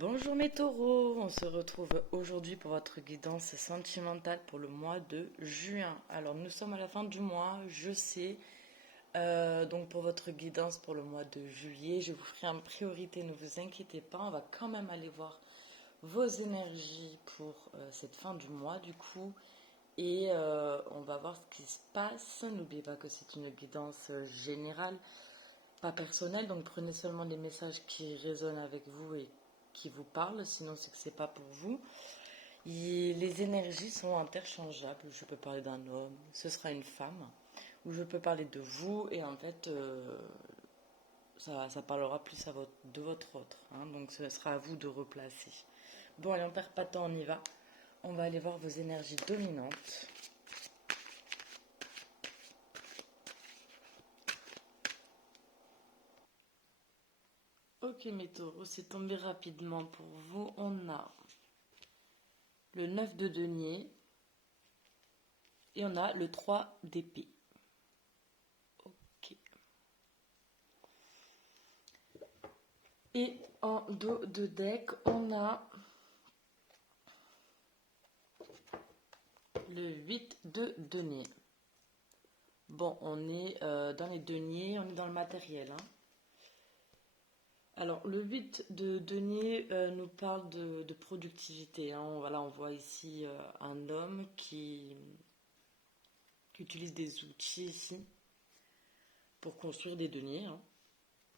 Bonjour mes taureaux, on se retrouve aujourd'hui pour votre guidance sentimentale pour le mois de juin. Alors nous sommes à la fin du mois, je sais. Donc pour votre guidance pour le mois de juillet, je vous ferai en priorité, ne vous inquiétez pas, on va quand même aller voir vos énergies pour cette fin du mois du coup. Et on va voir ce qui se passe. N'oubliez pas que c'est une guidance générale, pas personnelle, donc prenez seulement les messages qui résonnent avec vous et qui vous parlent, sinon c'est que c'est pas pour vous. Les énergies sont interchangeables. Je peux parler d'un homme, ce sera une femme, ou je peux parler de vous et en fait ça parlera plus de votre autre. Hein. Donc ce sera à vous de replacer. Bon, allez, on perd pas de temps, on y va. On va aller voir vos énergies dominantes. Ok mes taureaux, c'est tombé rapidement pour vous. On a le 9 de denier et on a le 3 d'épée. Ok. Et en dos de deck, on a le 8 de denier. Bon, on est dans les deniers, on est dans le matériel. Hein. Alors, le 8 de denier nous parle de productivité. Hein. Voilà, on voit ici un homme qui utilise des outils ici pour construire des deniers. Hein.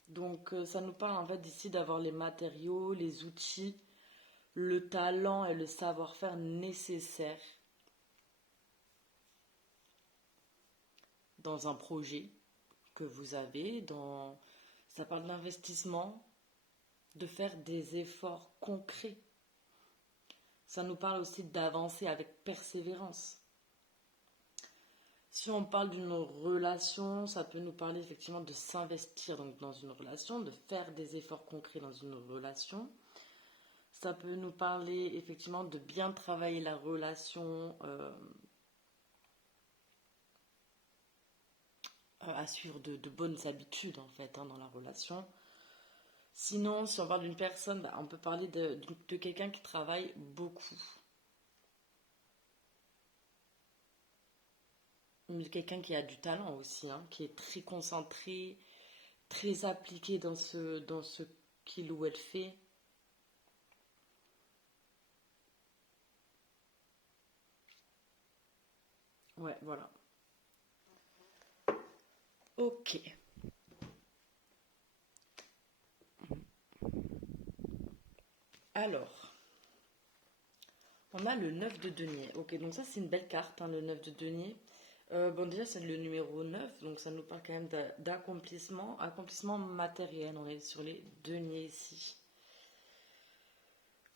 Donc, ça nous parle en fait ici d'avoir les matériaux, les outils, le talent et le savoir-faire nécessaires dans un projet que vous avez. Ça parle d'investissement, de faire des efforts concrets. Ça nous parle aussi d'avancer avec persévérance. Si on parle d'une relation, ça peut nous parler effectivement de s'investir donc dans une relation, de faire des efforts concrets dans une relation. Ça peut nous parler effectivement de bien travailler la relation, à suivre de bonnes habitudes en fait hein, dans la relation. Sinon, si on parle d'une personne, on peut parler de quelqu'un qui travaille beaucoup. Quelqu'un qui a du talent aussi, hein, qui est très concentré, très appliqué dans ce qu'il ou elle fait. Ouais, voilà. Ok. Alors, on a le 9 de denier. Ok, donc ça c'est une belle carte, hein, le 9 de denier. Bon, déjà c'est le numéro 9, donc ça nous parle quand même d'accomplissement, accomplissement matériel. On est sur les deniers ici.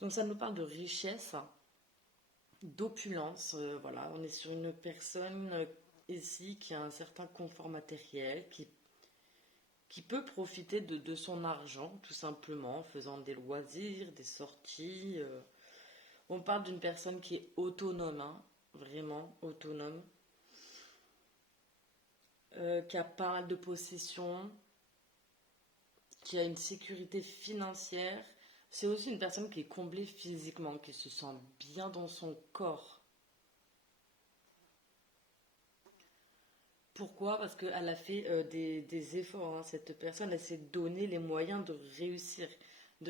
Donc ça nous parle de richesse, hein, d'opulence. Voilà, on est sur une personne ici qui a un certain confort matériel, qui peut profiter de son argent, tout simplement, en faisant des loisirs, des sorties. On parle d'une personne qui est autonome, hein, vraiment autonome, qui a pas mal de possessions, qui a une sécurité financière. C'est aussi une personne qui est comblée physiquement, qui se sent bien dans son corps. Pourquoi? Parce qu'elle a fait des efforts. Hein. Cette personne, elle s'est donné les moyens de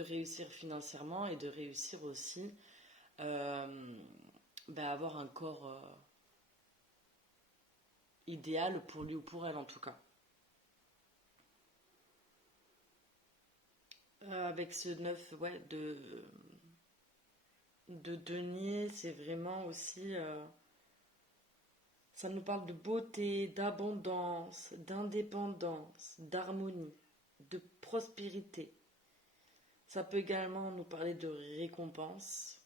réussir financièrement et de réussir aussi euh, avoir un corps idéal pour lui ou pour elle en tout cas. Avec ce 9 ouais, de denier, c'est vraiment aussi... ça nous parle de beauté, d'abondance, d'indépendance, d'harmonie, de prospérité. Ça peut également nous parler de récompense,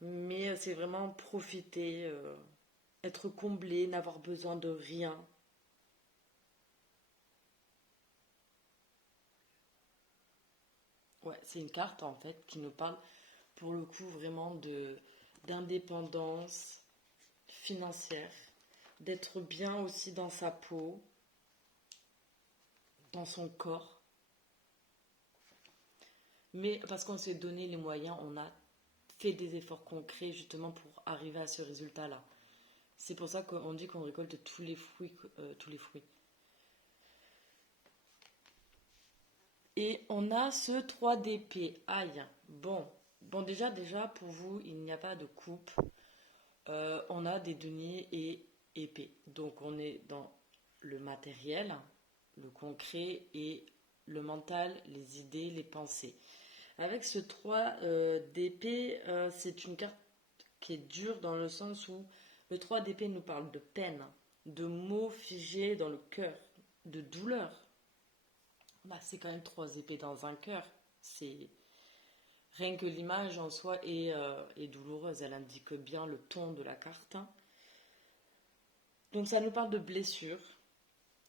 mais c'est vraiment profiter, être comblé, n'avoir besoin de rien. Ouais, c'est une carte en fait qui nous parle pour le coup vraiment de d'indépendance financière, d'être bien aussi dans sa peau, dans son corps. Mais parce qu'on s'est donné les moyens, on a fait des efforts concrets justement pour arriver à ce résultat-là. C'est pour ça qu'on dit qu'on récolte tous les fruits, tous les fruits. Et on a ce 3 d'épée. Aïe. Bon, déjà, pour vous, il n'y a pas de coupe. On a des deniers et épées. Donc on est dans le matériel, le concret et le mental, les idées, les pensées. Avec ce 3 d'épée, c'est une carte qui est dure dans le sens où le 3 d'épée nous parle de peine, de mots figés dans le cœur, de douleur. Bah, c'est quand même 3 épées dans un cœur. C'est rien que l'image en soi est douloureuse. Elle indique bien le ton de la carte. Donc ça nous parle de blessures,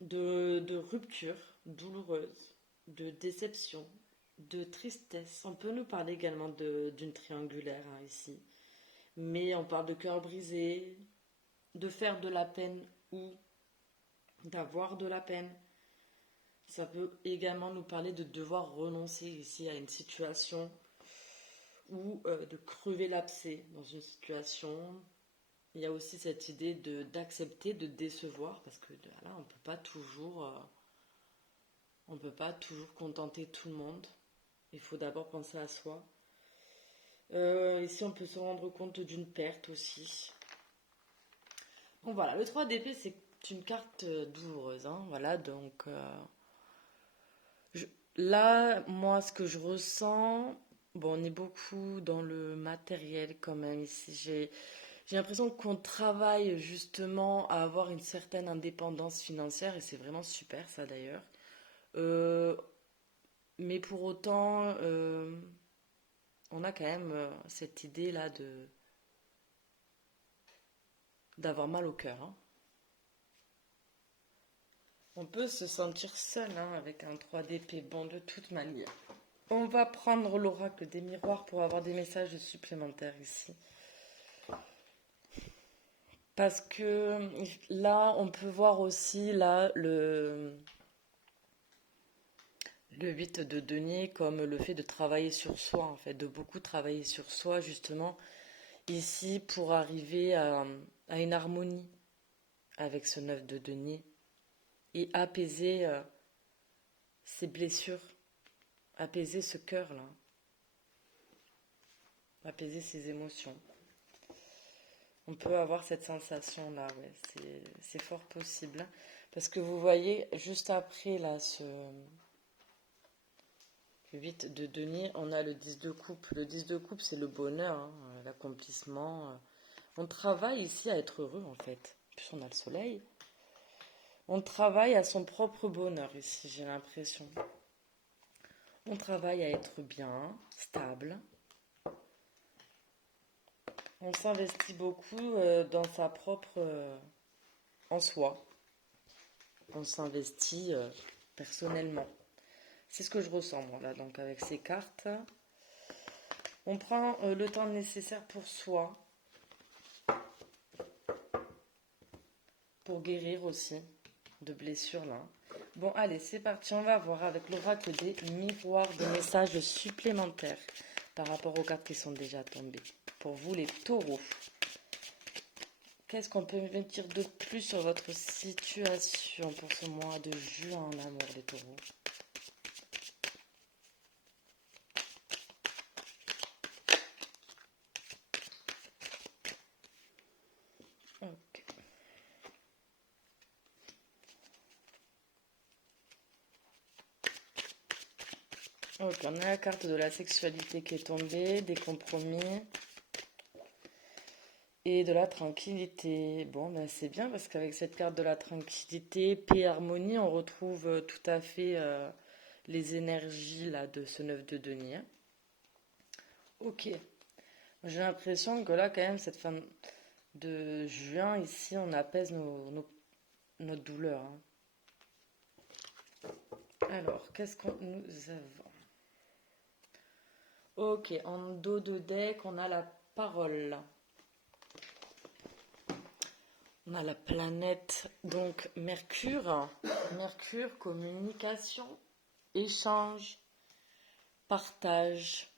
de rupture douloureuse, de déception, de tristesse. On peut nous parler également d'une triangulaire ici. Mais on parle de cœur brisé, de faire de la peine ou d'avoir de la peine. Ça peut également nous parler de devoir renoncer ici à une situation ou de crever l'abcès dans une situation. Il y a aussi cette idée d'accepter, de décevoir, parce que là, on peut pas toujours contenter tout le monde. Il faut d'abord penser à soi. Ici, on peut se rendre compte d'une perte aussi. Bon, voilà, le 3 d'épée, c'est une carte douloureuse. Hein, voilà, donc là, moi, ce que je ressens, bon, on est beaucoup dans le matériel quand même ici. J'ai l'impression qu'on travaille justement à avoir une certaine indépendance financière et c'est vraiment super ça d'ailleurs. Euh, mais pour autant, on a quand même cette idée là d'avoir mal au cœur. Hein. On peut se sentir seul hein, avec un 3 d'épée. Bon, de toute manière. On va prendre l'oracle des miroirs pour avoir des messages supplémentaires ici. Parce que là, on peut voir aussi là le 8 de denier comme le fait de travailler sur soi, en fait, de beaucoup travailler sur soi, justement, ici pour arriver à une harmonie avec ce 9 de denier et apaiser ces blessures, apaiser ce cœur-là, apaiser ces émotions. On peut avoir cette sensation-là, ouais, c'est fort possible. Parce que vous voyez, juste après, là, ce 8 de denier, on a le 10 de coupe. Le 10 de coupe, c'est le bonheur, hein, l'accomplissement. On travaille ici à être heureux, en fait. En plus, on a le soleil. On travaille à son propre bonheur, ici, j'ai l'impression. On travaille à être bien, stable. On s'investit beaucoup dans sa propre... en soi. On s'investit personnellement. C'est ce que je ressens, moi, là, donc avec ces cartes. On prend le temps nécessaire pour soi, pour guérir aussi de blessures, là. Bon, allez, c'est parti, on va voir avec l'oracle des miroirs de messages supplémentaires par rapport aux cartes qui sont déjà tombées. Pour vous, les taureaux, qu'est-ce qu'on peut me dire de plus sur votre situation pour ce mois de juin en amour, les taureaux? Ok. Ok, on a la carte de la sexualité qui est tombée, des compromis et de la tranquillité. Bon, ben c'est bien parce qu'avec cette carte de la tranquillité, paix et harmonie, on retrouve tout à fait les énergies là de ce 9 de denier. Ok, j'ai l'impression que là, quand même, cette fin de juin, ici, on apaise notre douleur. Hein. Alors, qu'est-ce qu'on nous avons? Ok, en dos de deck, on a la parole. On a la planète, donc Mercure. Mercure, communication, échange, partage,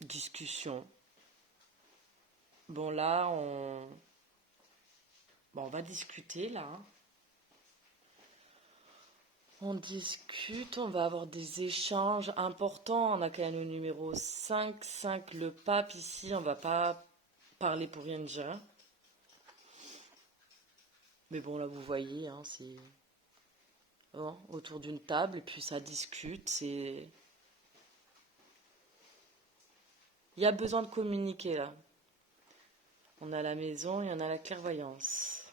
discussion. Bon, là, on va discuter, là, hein. On discute, on va avoir des échanges importants. On a quand même le numéro 5, 5, le pape ici. On va pas parler pour rien dire. Mais bon, là, vous voyez, hein, c'est bon, autour d'une table et puis ça discute. Il y a besoin de communiquer, là. On a la maison et on a la clairvoyance.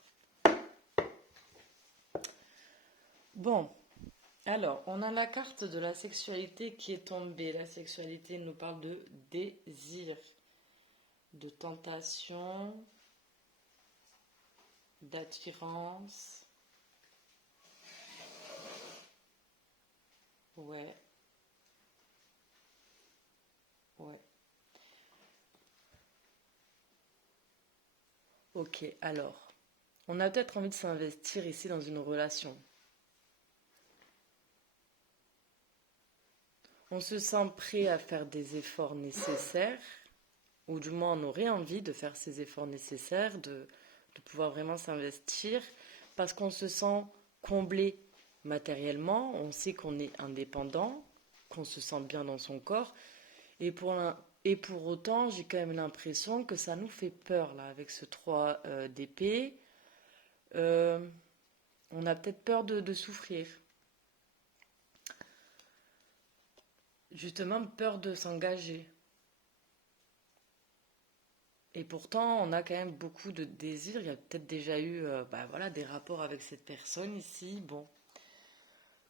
Bon, alors, on a la carte de la sexualité qui est tombée. La sexualité nous parle de désir, de tentation, d'attirance. Ouais, ouais. Ok, alors, on a peut-être envie de s'investir ici dans une relation. On se sent prêt à faire des efforts nécessaires, ou du moins on aurait envie de faire ces efforts nécessaires, de pouvoir vraiment s'investir, parce qu'on se sent comblé matériellement, on sait qu'on est indépendant, qu'on se sent bien dans son corps, et pour autant, j'ai quand même l'impression que ça nous fait peur, là, avec ce 3 d'épée. Euh, on a peut-être peur de souffrir. Justement, peur de s'engager. Et pourtant, on a quand même beaucoup de désirs. Il y a peut-être déjà eu bah voilà, des rapports avec cette personne ici. Bon.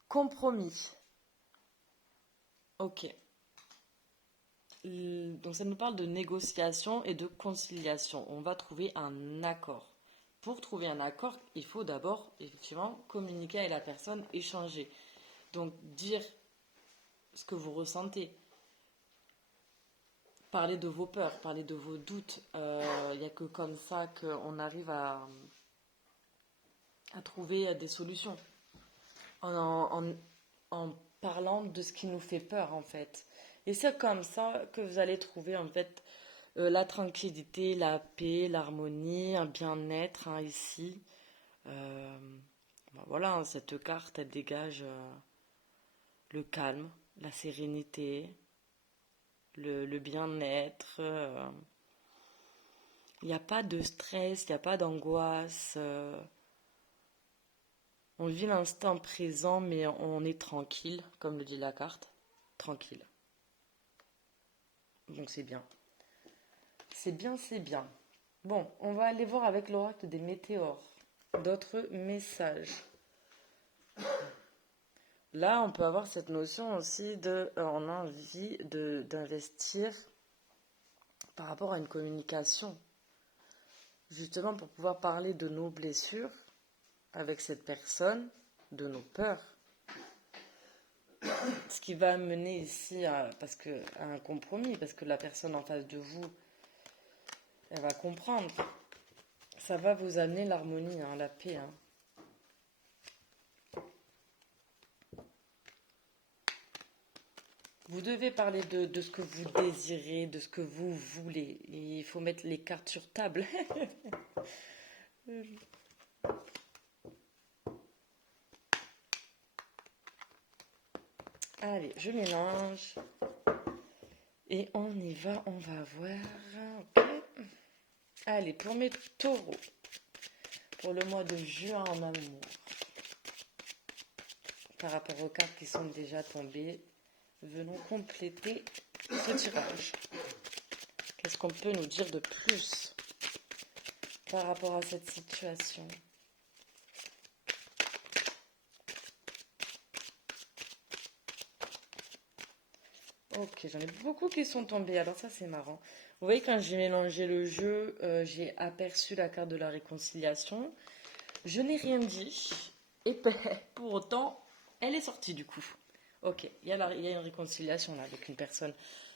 Compromis. Ok. Donc ça nous parle de négociation et de conciliation. On va trouver un accord. Pour trouver un accord, il faut d'abord, effectivement, communiquer avec la personne, échanger. Donc dire ce que vous ressentez. Parler de vos peurs, parler de vos doutes. Il n'y a que comme ça qu'on arrive à trouver des solutions. En, en parlant de ce qui nous fait peur, en fait. Et c'est comme ça que vous allez trouver, en fait, la tranquillité, la paix, l'harmonie, un bien-être, hein, ici. Euh, ben voilà, hein, cette carte, elle dégage le calme, la sérénité, le bien-être. Il n'y a pas de stress, il n'y a pas d'angoisse. On vit l'instant présent, mais on est tranquille, comme le dit la carte. Tranquille. Donc c'est bien. C'est bien, c'est bien. Bon, on va aller voir avec l'oracle des météores. D'autres messages. Là, on peut avoir cette notion aussi on a envie d'investir par rapport à une communication. Justement pour pouvoir parler de nos blessures avec cette personne, de nos peurs. Ce qui va mener ici à un compromis, parce que la personne en face de vous, elle va comprendre. Ça va vous amener l'harmonie, hein, la paix. Hein. Vous devez parler de ce que vous désirez, de ce que vous voulez. Il faut mettre les cartes sur table. Allez, je mélange. Et on y va, on va voir. Ok. Allez, pour mes taureaux, pour le mois de juin en amour, par rapport aux cartes qui sont déjà tombées, venons compléter ce tirage. Qu'est-ce qu'on peut nous dire de plus par rapport à cette situation? Ok, j'en ai beaucoup qui sont tombés, alors ça c'est marrant. Vous voyez, quand j'ai mélangé le jeu, j'ai aperçu la carte de la réconciliation. Je n'ai rien dit, et pour autant, elle est sortie du coup. Ok, il y a une réconciliation là avec une personne.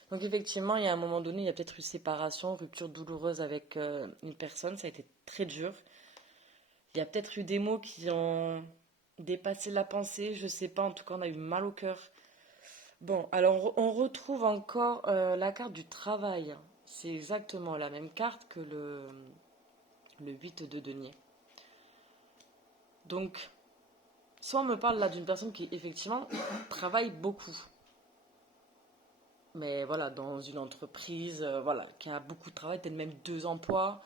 Donc effectivement, il y a un moment donné, il y a peut-être une séparation, rupture douloureuse avec une personne, ça a été très dur. Il y a peut-être eu des mots qui ont dépassé la pensée, je sais pas, en tout cas on a eu mal au cœur. Bon, alors on retrouve encore la carte du travail. C'est exactement la même carte que le 8 de denier. Donc, soit on me parle là d'une personne qui effectivement travaille beaucoup, mais voilà, dans une entreprise, voilà, qui a beaucoup de travail, peut-être même deux emplois.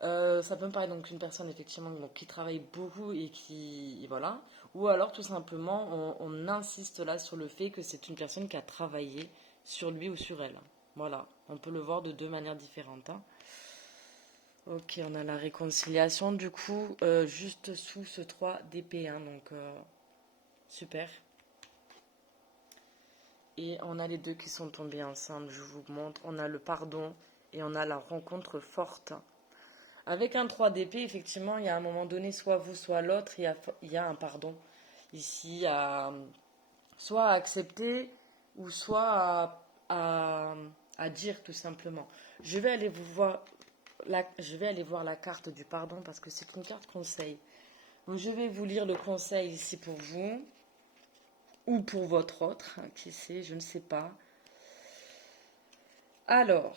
Ça peut me paraître donc une personne effectivement donc, qui travaille beaucoup et qui voilà, ou alors tout simplement on insiste là sur le fait que c'est une personne qui a travaillé sur lui ou sur elle. Voilà, on peut le voir de deux manières différentes, hein. Ok, on a la réconciliation du coup juste sous ce 3 d'épée, hein, donc super. Et on a les deux qui sont tombés ensemble, je vous montre. On a le pardon et on a la rencontre forte. Avec un 3 d'épée, effectivement, il y a un moment donné, soit vous, soit l'autre, il y a un pardon. Ici, soit à accepter ou soit à dire tout simplement. Je vais aller vous voir je vais aller voir la carte du pardon parce que c'est une carte conseil. Donc je vais vous lire le conseil ici pour vous ou pour votre autre, hein, qui sait, je ne sais pas. Alors,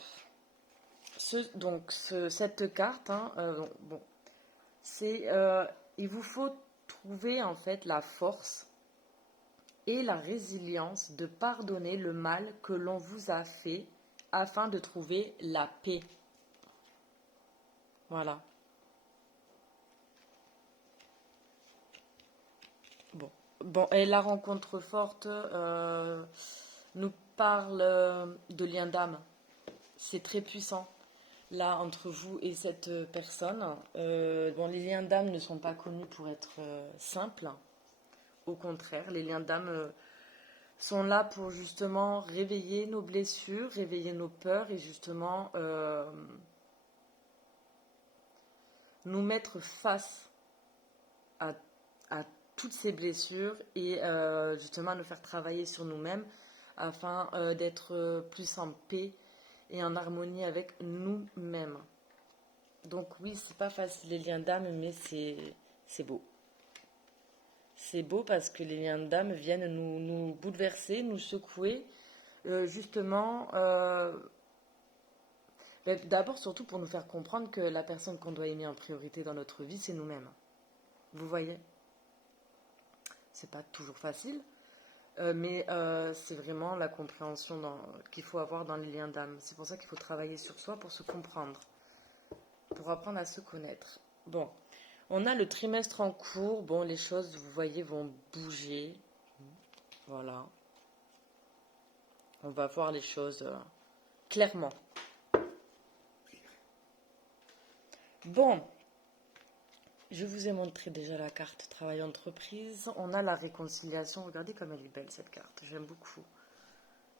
cette carte, hein, bon, c'est il vous faut trouver en fait la force et la résilience de pardonner le mal que l'on vous a fait afin de trouver la paix. Voilà. Bon. Bon, et la rencontre forte nous parle de lien d'âme. C'est très puissant. Là, entre vous et cette personne, bon, les liens d'âme ne sont pas connus pour être simples. Au contraire, les liens d'âme sont là pour justement réveiller nos blessures, réveiller nos peurs et justement nous mettre face à, à toutes ces blessures et justement nous faire travailler sur nous-mêmes afin d'être plus en paix et en harmonie avec nous-mêmes. Donc oui, c'est pas facile les liens d'âme, mais c'est beau. C'est beau parce que les liens d'âme viennent nous bouleverser, nous secouer, justement, d'abord surtout pour nous faire comprendre que la personne qu'on doit aimer en priorité dans notre vie, c'est nous-mêmes. Vous voyez, c'est pas toujours facile, mais c'est vraiment la compréhension qu'il faut avoir dans les liens d'âme. C'est pour ça qu'il faut travailler sur soi pour se comprendre, pour apprendre à se connaître. Bon, on a le trimestre en cours. Bon, les choses, vous voyez, vont bouger. Voilà. On va voir les choses clairement. Bon, je vous ai montré déjà la carte travail-entreprise. On a la réconciliation. Regardez comme elle est belle cette carte. J'aime beaucoup.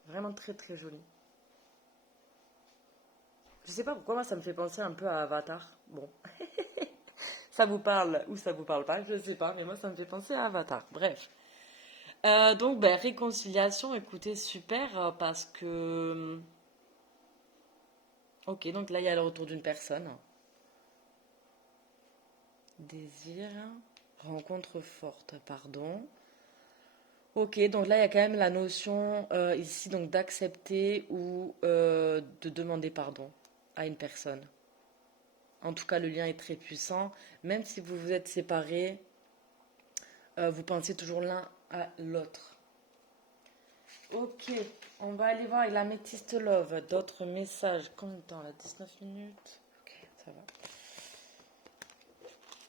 Vraiment très très jolie. Je sais pas pourquoi moi ça me fait penser un peu à Avatar. Bon, ça vous parle ou ça vous parle pas, je sais pas, mais moi ça me fait penser à Avatar. Bref. Donc ben, réconciliation, écoutez, super parce que ok, donc là il y a le retour d'une personne. Désir, rencontre forte, pardon. Ok, donc là il y a quand même la notion ici donc d'accepter ou de demander pardon à une personne. En tout cas, le lien est très puissant. Même si vous vous êtes séparés, vous pensez toujours l'un à l'autre. Ok, on va aller voir avec la Métiste Love d'autres messages. Combien de temps là? 19 minutes. Ok, ça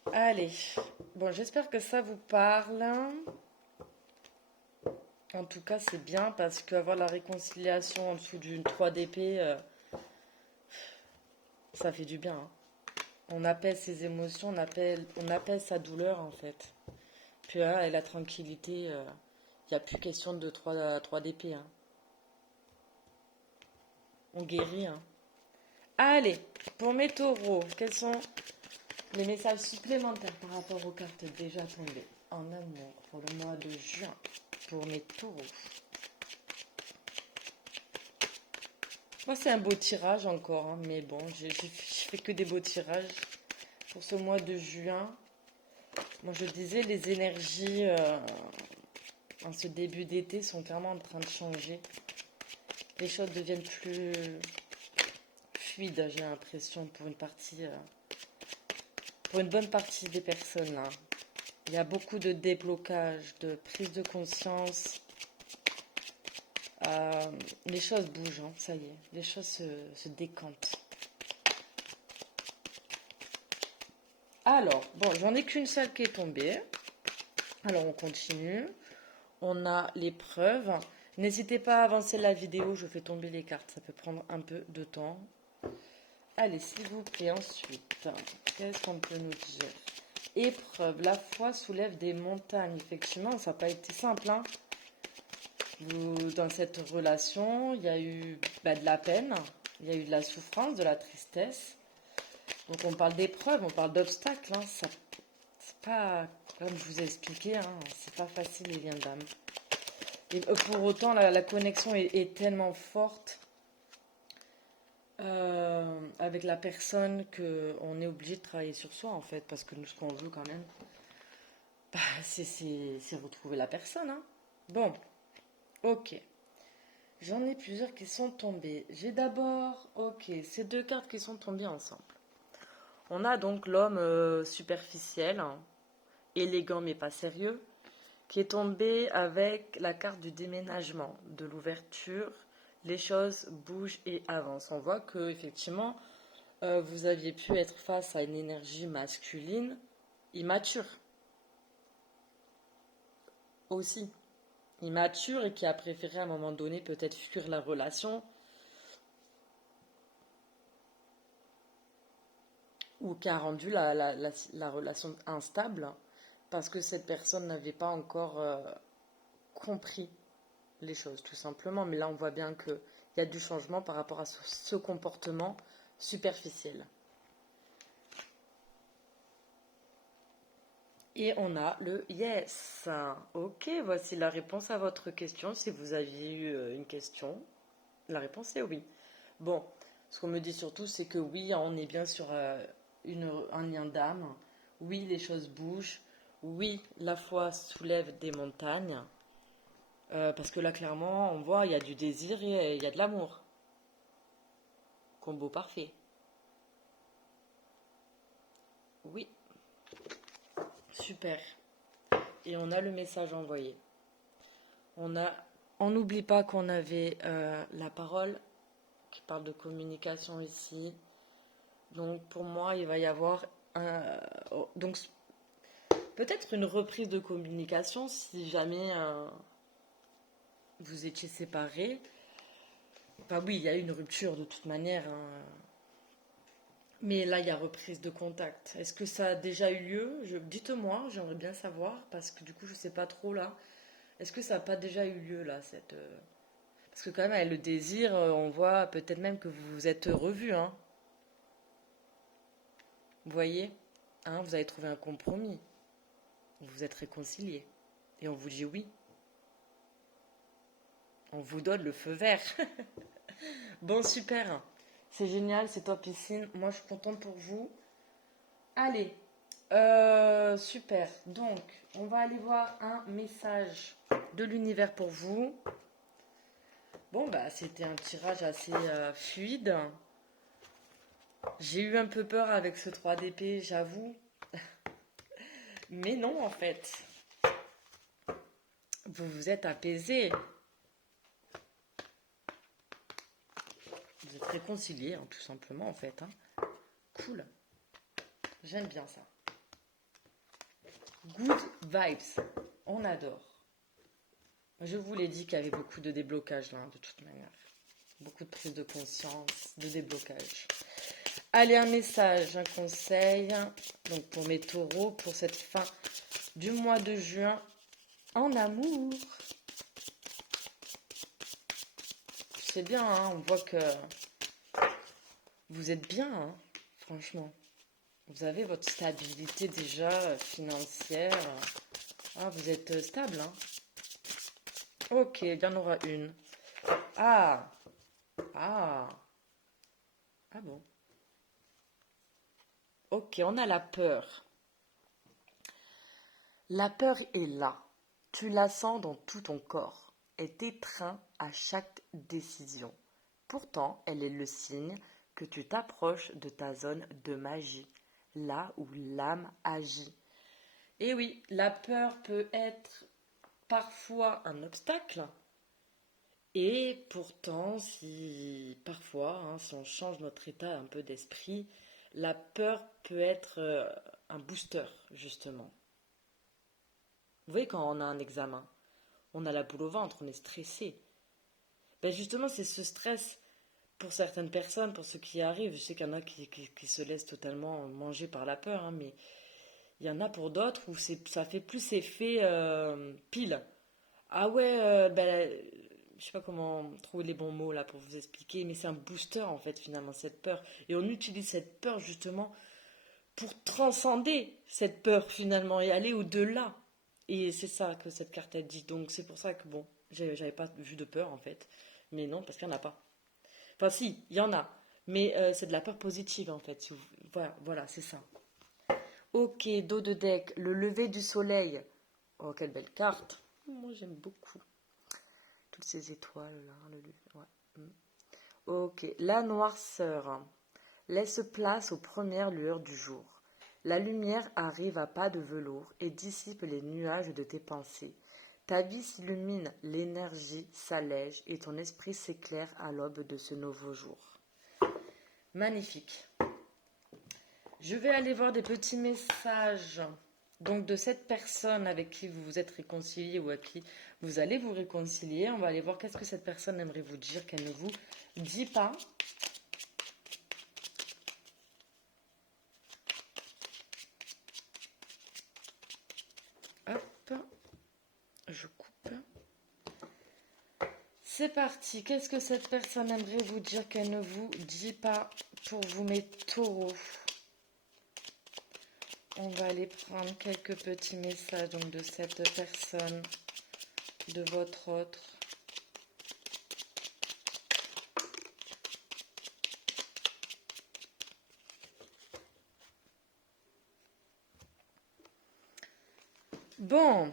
va. Allez, bon, j'espère que ça vous parle. En tout cas, c'est bien parce qu'avoir la réconciliation en dessous d'une 3 d'épée, ça fait du bien, hein. On apaise ses émotions, on apaise sa douleur en fait. Puis là, et la tranquillité, il n'y a plus question de 3 d'épée, hein. On guérit, hein. Allez, pour mes taureaux, quels sont les messages supplémentaires par rapport aux cartes déjà tombées en amour pour le mois de juin pour mes taureaux? Moi, c'est un beau tirage encore, hein, mais bon, je fais que des beaux tirages pour ce mois de juin. Moi, je disais, les énergies en ce début d'été sont clairement en train de changer. Les choses deviennent plus fluides, j'ai l'impression, pour une bonne partie des personnes là. Il y a beaucoup de déblocage, de prise de conscience. Les choses bougent, hein, ça y est, les choses se décantent. Alors, bon, j'en ai qu'une seule qui est tombée. Alors, on continue. On a l'épreuve. N'hésitez pas à avancer la vidéo, je fais tomber les cartes, ça peut prendre un peu de temps. Allez, s'il vous plaît, ensuite, qu'est-ce qu'on peut nous dire? Épreuve, la foi soulève des montagnes. Effectivement, ça n'a pas été simple, hein. Dans cette relation, il y a eu de la peine, il y a eu de la souffrance, de la tristesse. Donc on parle d'épreuve, on parle d'obstacles, hein. C'est pas, comme je vous ai expliqué, hein, c'est pas facile les liens d'âme. Et pour autant, la connexion est tellement forte avec la personne qu'on est obligé de travailler sur soi en fait, parce que nous, ce qu'on veut quand même, c'est retrouver la personne, hein. Bon, ok. J'en ai plusieurs qui sont tombées. J'ai d'abord, ok, ces deux cartes qui sont tombées ensemble. On a donc l'homme superficiel, hein, élégant mais pas sérieux, qui est tombé avec la carte du déménagement, de l'ouverture. Les choses bougent et avancent. On voit que effectivement, vous aviez pu être face à une énergie masculine immature. Aussi. Immature et qui a préféré à un moment donné peut-être fuir la relation ou qui a rendu la relation instable parce que cette personne n'avait pas encore compris les choses tout simplement. Mais là on voit bien qu'il y a du changement par rapport à ce comportement superficiel. Et on a le yes. Ok, voici la réponse à votre question. Si vous aviez eu une question, la réponse est oui. Bon, ce qu'on me dit surtout, c'est que oui, on est bien sur un lien d'âme. Oui, les choses bougent. Oui, la foi soulève des montagnes. Parce que là, clairement, on voit, il y a du désir et il y a de l'amour. Combo parfait. Oui, super. Et on a le message envoyé. On n'oublie pas qu'on avait la parole qui parle de communication ici. Donc pour moi, il va y avoir donc peut-être une reprise de communication si jamais vous étiez séparés. Enfin oui, il y a eu une rupture de toute manière, hein. Mais là, il y a reprise de contact. Est-ce que ça a déjà eu lieu? Dites-moi, j'aimerais bien savoir, parce que du coup, je sais pas trop là. Est-ce que ça n'a pas déjà eu lieu là, parce que quand même, avec le désir, on voit peut-être même que vous vous êtes revus, hein. Vous voyez, hein, vous avez trouvé un compromis. Vous vous êtes réconciliés. Et on vous dit oui. On vous donne le feu vert. Bon, super. C'est génial, c'est top piscine. Moi, je suis contente pour vous. Allez, super. Donc, on va aller voir un message de l'univers pour vous. Bon, bah, c'était un tirage assez fluide. J'ai eu un peu peur avec ce 3 d'épée, j'avoue. Mais non, en fait. Vous vous êtes apaisé. Vous êtes réconciliés, hein, tout simplement, en fait, hein. Cool. J'aime bien ça. Good vibes. On adore. Je vous l'ai dit qu'il y avait beaucoup de déblocage là, de toute manière. Beaucoup de prise de conscience, de déblocage. Allez, un message, un conseil. Donc pour mes taureaux, pour cette fin du mois de juin en amour. C'est bien, hein, on voit que vous êtes bien, hein, franchement. Vous avez votre stabilité déjà financière. Ah, vous êtes stable, hein. Ok, il y en aura une. Ah, ah, ah bon. Ok, on a la peur. La peur est là. Tu la sens dans tout ton corps. Elle t'étreint à chaque décision. Pourtant, elle est le signe que tu t'approches de ta zone de magie, là où l'âme agit. Et oui, la peur peut être parfois un obstacle. Et pourtant, si parfois, si on change notre état un peu d'esprit, la peur peut être un booster, justement. Vous voyez, quand on a un examen, on a la boule au ventre, on est stressé. Ben justement, c'est ce stress pour certaines personnes, pour ceux qui y arrivent. Je sais qu'il y en a qui se laissent totalement manger par la peur, mais il y en a pour d'autres où ça fait plus effet pile. Ah ouais, je sais pas comment trouver les bons mots là pour vous expliquer, mais c'est un booster en fait finalement cette peur. Et on utilise cette peur justement pour transcender cette peur finalement et aller au-delà. Et c'est ça que cette carte a dit. Donc c'est pour ça que bon, j'avais pas vu de peur en fait. Mais non, parce qu'il n'y en a pas. Enfin si, il y en a. Mais c'est de la peur positive en fait. Voilà, c'est ça. Ok, dos de deck, le lever du soleil. Oh, quelle belle carte. Moi j'aime beaucoup. Toutes ces étoiles là. Ouais. Ok, la noirceur. Laisse place aux premières lueurs du jour. La lumière arrive à pas de velours et dissipe les nuages de tes pensées. Ta vie s'illumine, l'énergie s'allège et ton esprit s'éclaire à l'aube de ce nouveau jour. Magnifique. Je vais aller voir des petits messages donc de cette personne avec qui vous vous êtes réconcilié ou à qui vous allez vous réconcilier. On va aller voir qu'est-ce que cette personne aimerait vous dire qu'elle ne vous dit pas. Hop, je coupe. C'est parti. Qu'est-ce que cette personne aimerait vous dire qu'elle ne vous dit pas pour vous, mes taureaux? On va aller prendre quelques petits messages donc, de cette personne, de votre autre. Bon.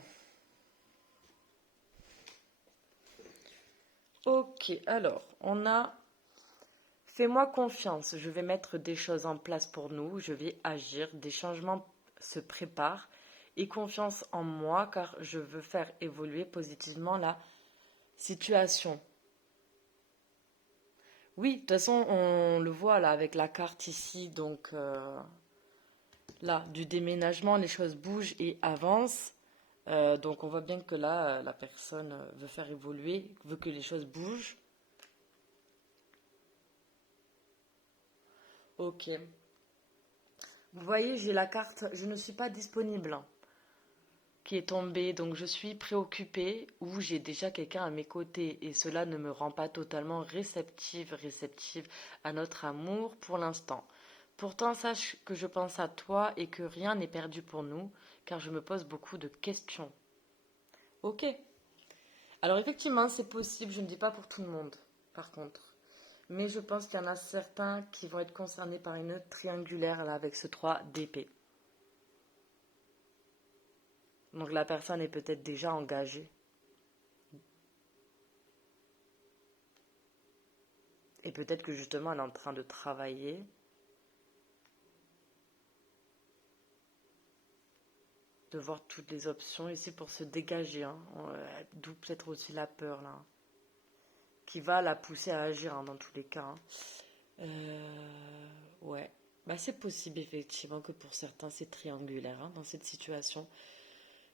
Ok, alors, on a fais-moi confiance, je vais mettre des choses en place pour nous, je vais agir, des changements se préparent et confiance en moi car je veux faire évoluer positivement la situation. Oui, de toute façon, on le voit là avec la carte ici, donc là, du déménagement, les choses bougent et avancent. Donc on voit bien que là, la personne veut faire évoluer, veut que les choses bougent. Ok. Vous voyez, j'ai la carte, je ne suis pas disponible qui est tombée, donc je suis préoccupée ou j'ai déjà quelqu'un à mes côtés et cela ne me rend pas totalement réceptive à notre amour pour l'instant. Pourtant, sache que je pense à toi et que rien n'est perdu pour nous, car je me pose beaucoup de questions. Ok. Alors effectivement, c'est possible, je ne dis pas pour tout le monde, par contre. Mais je pense qu'il y en a certains qui vont être concernés par une triangulaire là avec ce 3 d'épée. Donc la personne est peut-être déjà engagée. Et peut-être que justement elle est en train de travailler. De voir toutes les options ici pour se dégager. D'où peut-être aussi la peur là. Qui va la pousser à agir dans tous les cas. Ouais. Bah, c'est possible effectivement que pour certains c'est triangulaire dans cette situation.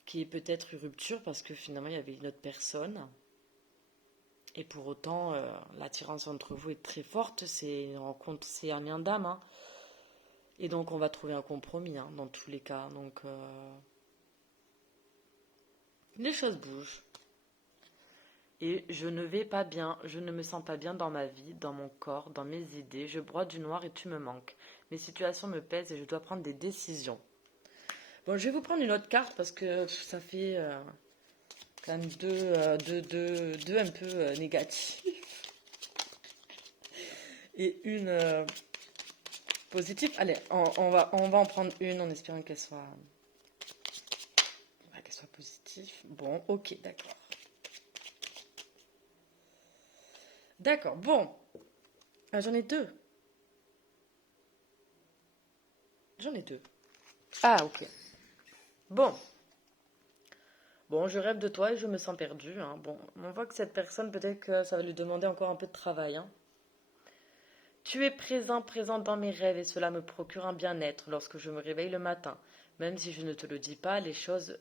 Qui est peut-être une rupture parce que finalement il y avait une autre personne. Et pour autant, l'attirance entre vous est très forte. C'est une rencontre, c'est un lien d'âme. Et donc, on va trouver un compromis dans tous les cas. Donc, les choses bougent. Et je ne vais pas bien. Je ne me sens pas bien dans ma vie, dans mon corps, dans mes idées. Je broie du noir et tu me manques. Mes situations me pèsent et je dois prendre des décisions. Bon, je vais vous prendre une autre carte parce que ça fait quand même deux un peu négatifs. Et une positive. Allez, on va en prendre une en espérant qu'elle soit positive. négatif. Bon, ok, d'accord. D'accord, bon. Ah, j'en ai deux. J'en ai deux. Ah, ok. Bon. Bon, je rêve de toi et je me sens perdue, hein. Bon, on voit que cette personne, peut-être que ça va lui demander encore un peu de travail, hein. Tu es présent dans mes rêves et cela me procure un bien-être lorsque je me réveille le matin. Même si je ne te le dis pas, les choses,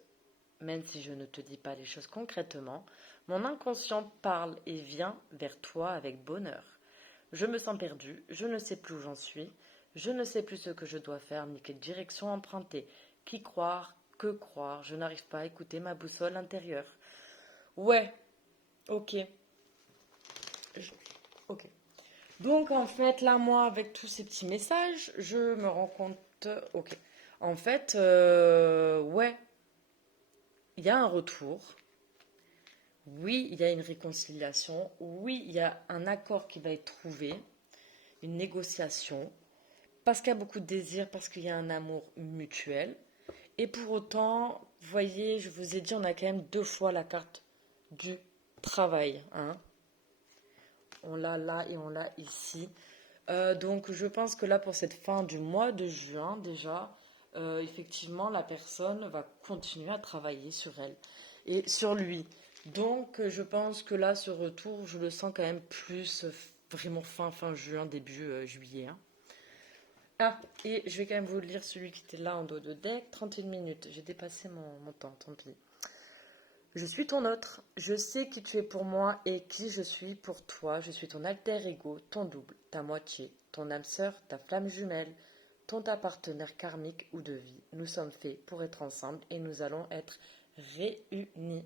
même si je ne te dis pas les choses concrètement, mon inconscient parle et vient vers toi avec bonheur. Je me sens perdue, je ne sais plus où j'en suis, je ne sais plus ce que je dois faire ni quelle direction emprunter. Qui croire, que croire, je n'arrive pas à écouter ma boussole intérieure. Ouais, ok, ok. Donc en fait, là, moi, avec tous ces petits messages, je me rends compte, ok. En fait, ouais, il y a un retour. Oui, il y a une réconciliation. Oui, il y a un accord qui va être trouvé, une négociation. Parce qu'il y a beaucoup de désir, parce qu'il y a un amour mutuel. Et pour autant, vous voyez, je vous ai dit, on a quand même deux fois la carte du travail, hein. On l'a là et on l'a ici. Donc je pense que là, pour cette fin du mois de juin, déjà, effectivement, la personne va continuer à travailler sur elle et sur lui. Donc je pense que là, ce retour, je le sens quand même plus vraiment fin juin, début juillet, hein. Ah, et je vais quand même vous lire celui qui était là en dos de deck, 31 minutes. J'ai dépassé mon temps, tant pis. Je suis ton autre, je sais qui tu es pour moi et qui je suis pour toi. Je suis ton alter ego, ton double, ta moitié, ton âme sœur, ta flamme jumelle, ta partenaire karmique ou de vie. Nous sommes faits pour être ensemble et nous allons être réunis.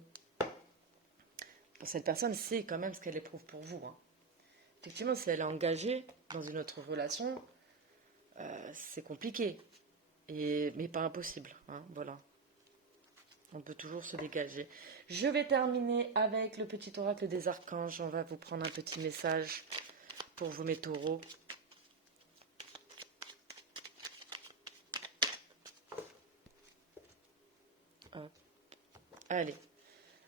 Cette personne sait quand même ce qu'elle éprouve pour vous, hein. Effectivement, si elle est engagée dans une autre relation, c'est compliqué, mais pas impossible, hein, voilà. On peut toujours se dégager. Je vais terminer avec le petit oracle des archanges. On va vous prendre un petit message pour vous, mes taureaux. Hop. Allez,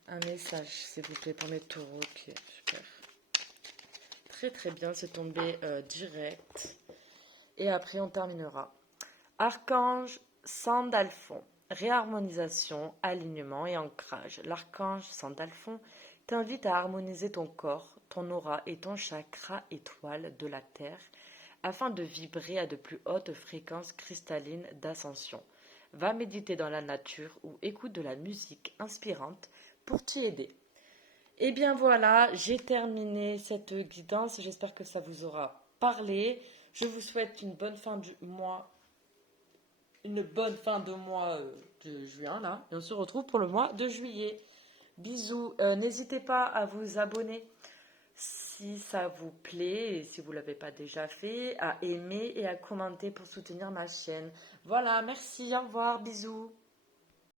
un message, s'il vous plaît, pour mes taureaux. Ok, super. Très très bien, c'est tombé direct. Et après, on terminera. Archange Sandalphon. Réharmonisation, alignement et ancrage. L'archange Sandalphon t'invite à harmoniser ton corps, ton aura et ton chakra étoile de la Terre afin de vibrer à de plus hautes fréquences cristallines d'ascension. Va méditer dans la nature ou écoute de la musique inspirante pour t'y aider. Et bien voilà, j'ai terminé cette guidance. J'espère que ça vous aura parlé. Je vous souhaite une bonne fin du mois, une bonne fin de mois de juin là. Et on se retrouve pour le mois de juillet. Bisous. N'hésitez pas à vous abonner si ça vous plaît et si vous ne l'avez pas déjà fait, à aimer et à commenter pour soutenir ma chaîne. Voilà, merci, au revoir, bisous.